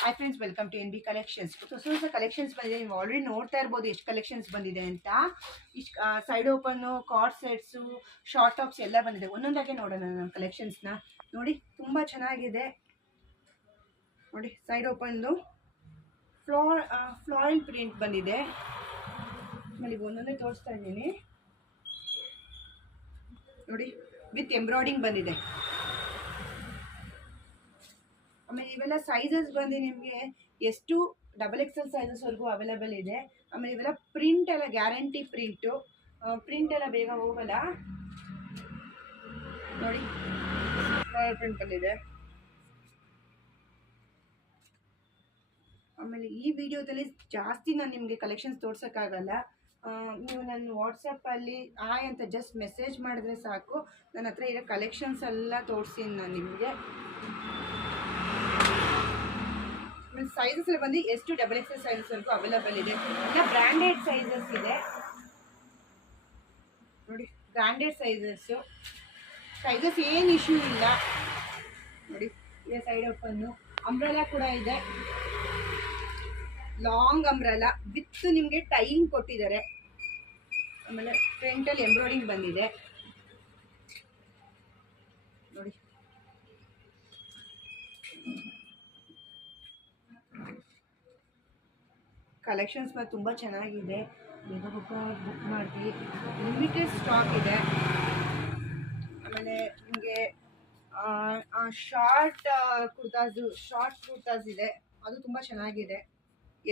Hi friends, welcome to N B collections. ಹೊಸ collections ಬಂದಿದೆ. ನೀವು ಆಲ್ರೆಡಿ ನೋಡ್ತಾ ಇರ್ಬೋದು ಎಷ್ಟು ಕಲೆಕ್ಷನ್ಸ್ ಬಂದಿದೆ ಅಂತ. ಇಷ್ಟು side open, card sets, short tops ಎಲ್ಲ ಬಂದಿದೆ. ಒಂದೊಂದಾಗೆ ನೋಡೋಣ ನನ್ನ ಕಲೆಕ್ಷನ್ಸ್ನ. ನೋಡಿ, ತುಂಬ ಚೆನ್ನಾಗಿದೆ. ನೋಡಿ, ಸೈಡ್ ಓಪನ್ದು ಫ್ಲಾಯಿಲ್ ಪ್ರಿಂಟ್ ಬಂದಿದೆ. ಆಮೇಲೆ ಒಂದೊಂದೇ ತೋರಿಸ್ತಾ ಇದ್ದೀನಿ ನೋಡಿ, ವಿತ್ ಎಂಬ್ರಾಯ್ಡಿಂಗ್ ಬಂದಿದೆ. ಆಮೇಲೆ ಇವೆಲ್ಲ ಸೈಜಸ್ ಬಂದು ನಿಮಗೆ ಎಷ್ಟು XXL ಸೈಜಸ್ವರೆಗೂ ಅವೈಲೇಬಲ್ ಇದೆ. ಆಮೇಲೆ ಇವೆಲ್ಲ ಪ್ರಿಂಟ್ ಎಲ್ಲ ಗ್ಯಾರಂಟಿ ಪ್ರಿಂಟ್ ಎಲ್ಲ ಬೇಗ ಹೋಗಲ್ಲ. ನೋಡಿ, ಪ್ರಿಂಟ್ ಬಂದಿದೆ. ಆಮೇಲೆ ಈ ವಿಡಿಯೋದಲ್ಲಿ ಜಾಸ್ತಿ ನಾನು ನಿಮಗೆ ಕಲೆಕ್ಷನ್ಸ್ ತೋರ್ಸೋಕ್ಕಾಗಲ್ಲ. ನೀವು ನನ್ನ ವಾಟ್ಸಪ್ಪಲ್ಲಿ ಆಯ್ ಅಂತ ಜಸ್ಟ್ ಮೆಸೇಜ್ ಮಾಡಿದ್ರೆ ಸಾಕು, ನನ್ನ ಹತ್ರ ಇರೋ ಕಲೆಕ್ಷನ್ಸ್ ಎಲ್ಲ ತೋರಿಸ್ತೀನಿ ನಾನು ನಿಮಗೆ. ಸೈಜಸ್ ಎಲ್ಲ ಬಂದು ಎಷ್ಟು XXL ಸೈಜಸ್ವರೆಗೂ ಅವೈಲೇಬಲ್ ಇದೆ. ಎಲ್ಲ ಬ್ರ್ಯಾಂಡೆಡ್ ಸೈಜಸ್ ಇದೆ ನೋಡಿ, ಬ್ರ್ಯಾಂಡೆಡ್ ಸೈಜಸ್ ಏನು ಇಶ್ಯೂ ಇಲ್ಲ ನೋಡಿ. ಇದೆ ಸೈಡ್ ಓಪನ್ನು, ಅಂಬ್ರೆಲಾ ಕೂಡ ಇದೆ, ಲಾಂಗ್ ಅಂಬ್ರೆಲಾ ವಿತ್ ನಿಮಗೆ ಟೈಮ್ ಕೊಟ್ಟಿದ್ದಾರೆ. ಆಮೇಲೆ ಫ್ರಂಟಲ್ಲಿ ಎಂಬ್ರಾಯ್ಡಿಂಗ್ ಬಂದಿದೆ ನೋಡಿ. ಕಲೆಕ್ಷನ್ಸ್ ಮತ್ತು ತುಂಬ ಚೆನ್ನಾಗಿದೆ. ಬೇಗ ಬುಕ್ ಮಾಡಿ, ಲಿಮಿಟೆಡ್ ಸ್ಟಾಕ್ ಇದೆ. ಆಮೇಲೆ ನಿಮಗೆ ಶಾರ್ಟ್ ಕುರ್ತಾಸ್ ಇದೆ, ಅದು ತುಂಬ ಚೆನ್ನಾಗಿದೆ.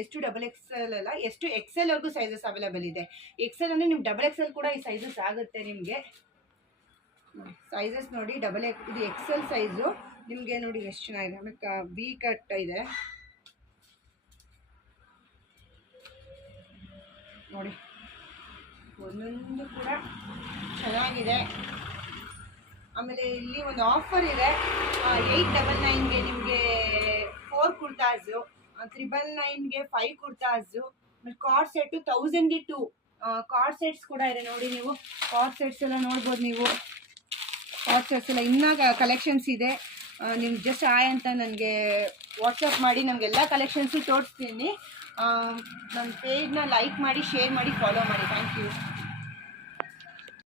ಎಷ್ಟು XXL ಅಲ್ಲ, ಎಷ್ಟು XL ವರೆಗೂ ಸೈಜಸ್ ಅವೈಲೇಬಲ್ ಇದೆ. XL ಅಂದರೆ ನಿಮ್ಮ XXL ಕೂಡ ಈ ಸೈಜಸ್ ಆಗುತ್ತೆ ನಿಮಗೆ. ಸೈಜಸ್ ನೋಡಿ, ಇದು XL ಸೈಜು ನಿಮಗೆ ನೋಡಿ ಎಷ್ಟು ಚೆನ್ನಾಗಿದೆ. ಆಮೇಲೆ ವಿ ಕಟ್ ಇದೆ ನೋಡಿ, ಒಂದೊಂದು ಕೂಡ ಚೆನ್ನಾಗಿದೆ. ಆಮೇಲೆ ಇಲ್ಲಿ ಒಂದು ಆಫರ್ ಇದೆ. 899ಗೆ ನಿಮಗೆ 4 ಕುರ್ತಾಸು, 999ಗೆ 5 ಕುರ್ತಾಸು, ಆಮೇಲೆ ಕಾರ್ಡ್ ಸೆಟ್ಟು 1000ಗೆ 2 ಕಾರ್ಡ್ ಸೆಟ್ಸ್ ಕೂಡ ಇದೆ ನೋಡಿ. ನೀವು ಕಾರ್ಡ್ ಸೆಟ್ಸ್ ಎಲ್ಲ ನೋಡ್ಬೋದು. ನೀವು ಕಾರ್ಡ್ ಸೆಟ್ಸ್ ಎಲ್ಲ ಇನ್ನೂ ಕಲೆಕ್ಷನ್ಸ್ ಇದೆ. ನೀವು ಜಸ್ಟ್ ಆಯ್ ಅಂತ ನನಗೆ ವಾಟ್ಸಪ್ ಮಾಡಿ, ನಮಗೆಲ್ಲ ಕಲೆಕ್ಷನ್ಸು ತೋರಿಸ್ತೀನಿ. ನನ್ನ ಪೇಜ್ನ ಲೈಕ್ ಮಾಡಿ, ಶೇರ್ ಮಾಡಿ, ಫಾಲೋ ಮಾಡಿ. Thank you.